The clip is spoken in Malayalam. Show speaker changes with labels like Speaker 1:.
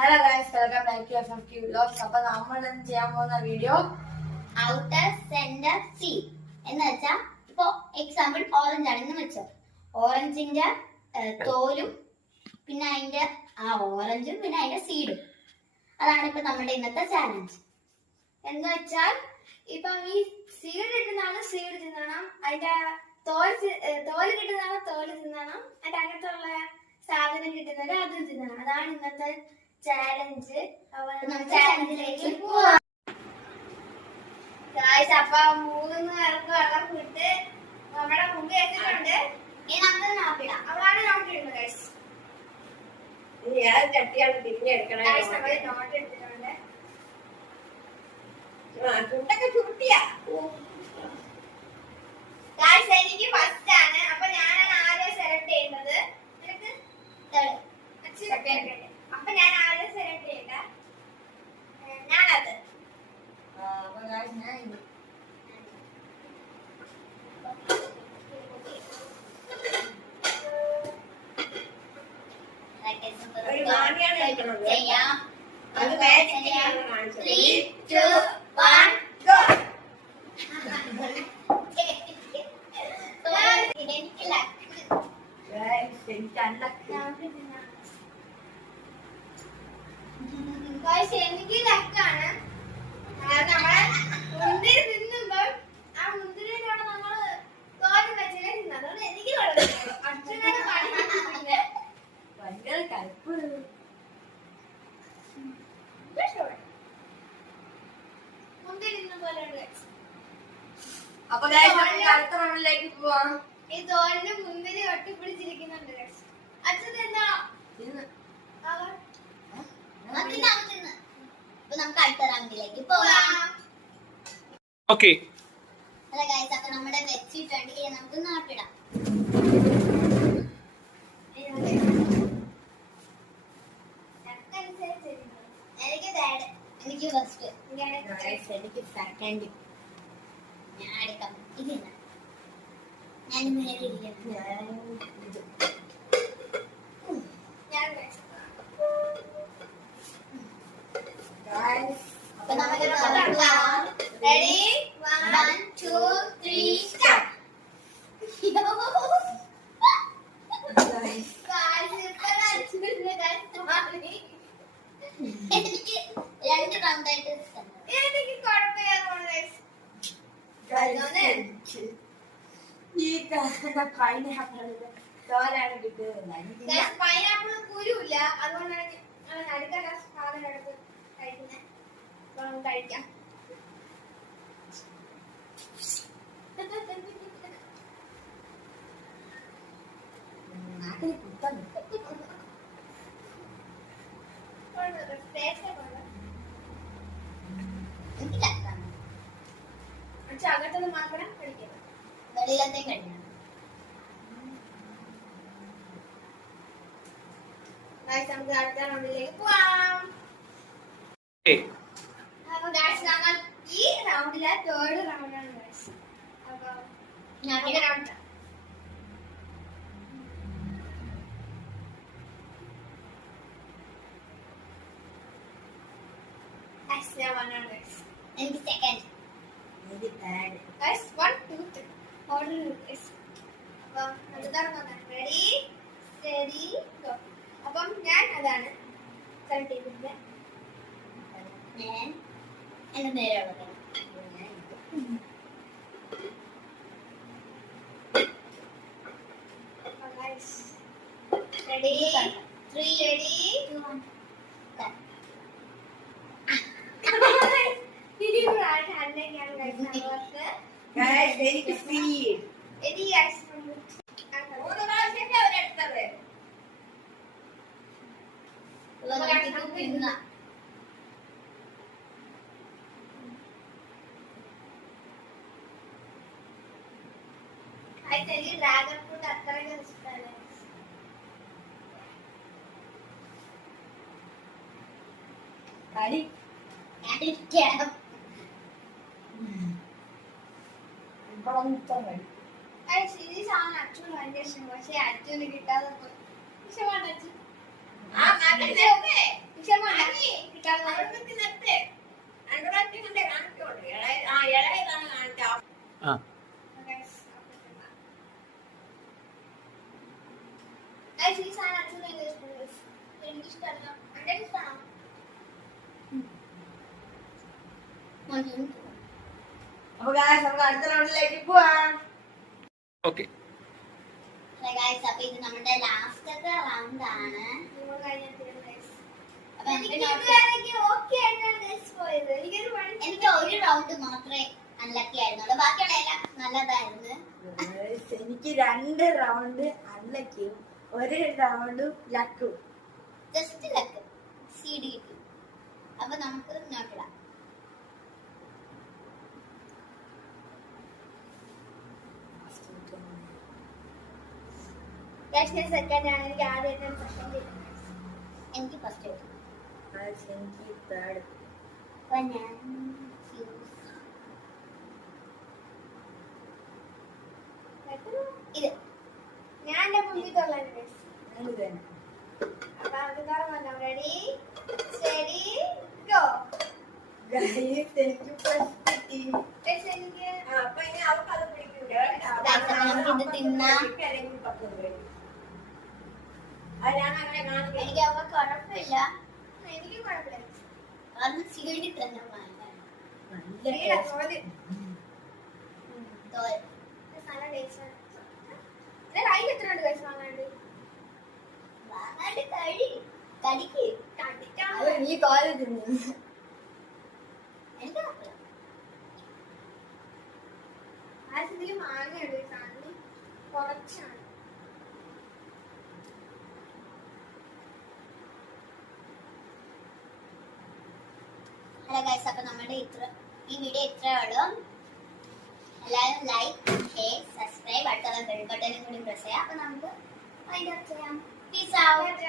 Speaker 1: Hello guys welcome back to F F Q vlogs അപ്പൊ നമ്മൾ ചെയ്യാൻ പോകുന്ന വീഡിയോ
Speaker 2: ഔട്ടർ സെന്റർ സി എന്ന് വെച്ചാ ഇപ്പൊ എക്സാമ്പിൾ ഓറഞ്ച് ആണെന്ന് വെച്ചോ. ഓറഞ്ചിന്റെ തോലും പിന്നെ അതിന്റെ ആ ഓറഞ്ചും പിന്നെ അതിന്റെ സീഡും അതാണ് ഇപ്പൊ നമ്മുടെ ഇന്നത്തെ ചാലഞ്ച്
Speaker 3: എന്ന് വെച്ചാൽ ഇപ്പം ഈ സീഡ് കിട്ടുന്നതാണ് സീഡ് തിന്നണം. അതിന്റെ തോൽ തോൽ കിട്ടുന്നതാണ് തോൽ തിന്നണം. അതിന്റെ അകത്തുള്ള സാധനം കിട്ടുന്നത് അതും തിന്നണം. അതാണ് ഇന്നത്തെ ചാലഞ്ച്
Speaker 2: ചാലഞ്ചിലേക്ക് പോവാം.
Speaker 3: അപ്പൊ മൂന്ന് പേർക്ക് വെള്ളം വിട്ട് നമ്മുടെ മുമ്പ് വെച്ചിട്ടുണ്ട്
Speaker 2: ഇനി നമുക്ക് നോക്കിടാം
Speaker 3: അവളാണ് നോക്കിയിടുന്നത് ഗൈസ്
Speaker 1: ഞാൻ ചട്ടിയാണ്
Speaker 3: പിന്നെ നോട്ട് എടുത്തിട്ടുണ്ട്.
Speaker 1: ചുട്ടിയാ
Speaker 3: എനിക്ക് ഫസ്റ്റ് ആണ് അപ്പൊ ഞാനാണ് ആദ്യം സെലക്ട് ചെയ്യുന്നത് നിനക്ക്
Speaker 2: തേർഡ്
Speaker 3: അച്ഛൻ second. അപ്പൊ ഞാൻ ആദ്യം സെലക്ട് ചെയ്ത ഞാനത്
Speaker 1: അപ്പൊ guys, ഞാൻ ഇത് ഒരു മാണിയാണ് കഴിക്കണത്.
Speaker 2: ചെയ്യാം
Speaker 1: അത് magic ആണ് കാണിച്ചത്.
Speaker 2: Three two one
Speaker 1: Go.
Speaker 2: എനിക്കില്ല
Speaker 1: Guys, എനിക്ക് unlucky.
Speaker 3: ഗായ്സ് എനിക്ക് ലക്കാണ് നമ്മളെ മുന്തിരി തിന്നുമ്പോൾ ആ മുന്തിരിയിലൂടെ നമ്മൾ തോരൻ വെച്ചേ തിന്നത് അതുകൊണ്ട് എനിക്ക് കുഴപ്പമില്ല അച്ഛനാണ് പഠിക്കുന്നത്
Speaker 1: ഭയങ്കര കയ്പ്പ്.
Speaker 3: മുന്തിരി തിന്ന പോലെ ഉണ്ട് guys.
Speaker 1: അപ്പൊ അടുത്ത റൗണ്ടിലേക്ക് പോവാം.
Speaker 3: ഈ ഒട്ടിപ്പിടിച്ചിരിക്കുന്നുണ്ട്. അച്ഛൻ എന്താ?
Speaker 2: നമുക്ക് അടുത്ത റൗണ്ടിലേക്ക് പോവാം.
Speaker 4: ഓക്കെ
Speaker 2: അല്ല ഗൈസ് അപ്പൊ നമ്മുടെ വെച്ചിട്ടുണ്ട് ഇനി നമുക്ക് നാട്ടിടാം എനിക്ക് തേർഡ് എനിക്ക് ഫസ്റ്റ്
Speaker 1: എനിക്ക് സെക്കൻഡ്
Speaker 2: ഞാൻ എടുക്കാം. ഇത്. ഞാൻ നേരെ ഇരിക്കുന്നു
Speaker 1: പൈനാപ്പിളിന്റെ തോലാണ് കിട്ടുന്നത്
Speaker 3: പൈനാപ്പിൾ കുരുമില്ല അതുകൊണ്ടാണ് ഞാൻ അടുത്ത സാധനം എടുത്ത് കഴിക്കുന്നത് അപ്പൊ നമുക്ക് കഴിക്കാം
Speaker 1: നാട്ടിൽ കുത്തം
Speaker 3: ടേസ്റ്റ് ഒക്കെ ഉണ്ട്.
Speaker 2: എനിക്ക് ലക്കാണ്
Speaker 3: പക്ഷെ അകത്തുനിന്ന് മാത്രം കഴിക്കണം
Speaker 2: വെളിയിലത്തെ കഴിയണം
Speaker 3: നമുക്ക് അടുത്ത റൗണ്ടിലേക്ക് പോവാം അപ്പൊ guys, നമ്മൾ ഈ റൗണ്ടിലെ തേർഡ് റൗണ്ടാണ് ഗൈസ് അപ്പൊ
Speaker 2: ഞാൻ
Speaker 3: റൗണ്ട്
Speaker 2: എനിക്ക് സെക്കൻഡ്
Speaker 1: എനിക്ക് third
Speaker 3: guys one two three order guys അപ്പൊ അടുത്താണ് റെഡി സ്റ്റഡി ഗോ അപ്പം ഞാൻ അതാണ് സെലക്ട് ചെയ്തിട്ടുള്ളത്
Speaker 2: ഞാൻ എന്റെ ready
Speaker 3: three ready two
Speaker 1: one എനിക്ക്
Speaker 3: ആക്ച്വലി ഡ്രാഗൺ ഫ്രൂട്ട് അത്രയ്ക്ക് ഇഷ്ടമാണ്
Speaker 1: കളി
Speaker 3: കളിക്കണം സീരീസ് ആണ്
Speaker 1: ആ അപ്പൊ guys, നമുക്ക് അടുത്ത റൗണ്ടിലേക്ക് പോവാം.
Speaker 4: ഓക്കെ
Speaker 2: ഗൈസ് അപ്പൊ ഇത് നമ്മുടെ ലാസ്റ്റത്തെ റൗണ്ട് ആണ്.
Speaker 3: എനിക്ക്
Speaker 2: ഒരു റൗണ്ട് മാത്രമേ അൺലക്കി ആയിരുന്നുള്ളൂ. ബാക്കിയുള്ള എല്ലാം നല്ലതായിരുന്നു.
Speaker 1: എനിക്ക് രണ്ട് റൗണ്ട് അൺലക്കിയും ഒരു റൗണ്ടും ലക്കും
Speaker 2: ജസ്റ്റ് ലക്ക് സി ഡി കിട്ടി അപ്പൊ നമുക്ക് നോക്കിടാം
Speaker 3: ഞാൻ second ആണ്. എനിക്ക് ആദ്യമായിട്ടാണ് second കിട്ടുന്നത്.
Speaker 2: എനിക്ക് ഫസ്റ്റ് കിട്ടി
Speaker 1: എനിക്ക് തേർഡ്
Speaker 2: അപ്പൊ ഞാൻ? ഇത്
Speaker 3: ഞാൻ എന്റെ മുന്നിട്ടുള്ളതാണ് guys.
Speaker 1: മൂന്ന് തന്നെ
Speaker 3: അപ്പൊ തുടങ്ങാം. Ready, steady, go.
Speaker 1: Guys, എനിക്ക് ഫസ്റ്റ് കിട്ടി
Speaker 3: എനിക്ക്
Speaker 1: അപ്പൊ ഇനി അവൾക്ക് അത് പിടിക്കൂല.
Speaker 2: നമുക്ക് ഇത് തിന്നാം.
Speaker 1: എനിക്ക് അല്ലെങ്കിൽ പത്ത് രൂപ. അത് ഞാൻ അങ്ങനെ കാണിക്കാം
Speaker 2: എനിക്ക് അവ കുഴപ്പമില്ല
Speaker 3: എനിക്ക് കുഴപ്പമില്ല.
Speaker 2: അന്ന് സീഡി തന്നെ.
Speaker 3: തോൽ.
Speaker 2: തോൽ.
Speaker 3: ഇത് നല്ല taste ആണ്. ഇതിന്റെ കയ്യിൽ എത്ര ഉണ്ട് guys വാങ്ങാണ്ട്?
Speaker 2: വാങ്ങാണ്ട് കഴി കടിക്ക്
Speaker 3: കണ്ടിട്ടാണ്
Speaker 1: അത് നീ തോൽ തിന്നു
Speaker 2: എനിക്ക് കുഴപ്പമില്ല
Speaker 3: ആ ഇതിൽ മാങ്ങയുണ്ട് ഈ സാധനം കുറച്ചാണ്
Speaker 2: ഹലോ ഗൈസ് അപ്പൊ നമ്മുടെ ഇത്ര ഈ വീഡിയോ ഇത്രേ ഉള്ളൂ. എല്ലാവരും ലൈക്ക് ഷെയർ സബ്സ്ക്രൈബ് അടുത്തുള്ള ബെൽ കൂടി പ്രസ് ചെയ്യാം. അപ്പൊ നമുക്ക് അതിന്റെ ചെയ്യാം. Peace
Speaker 3: out!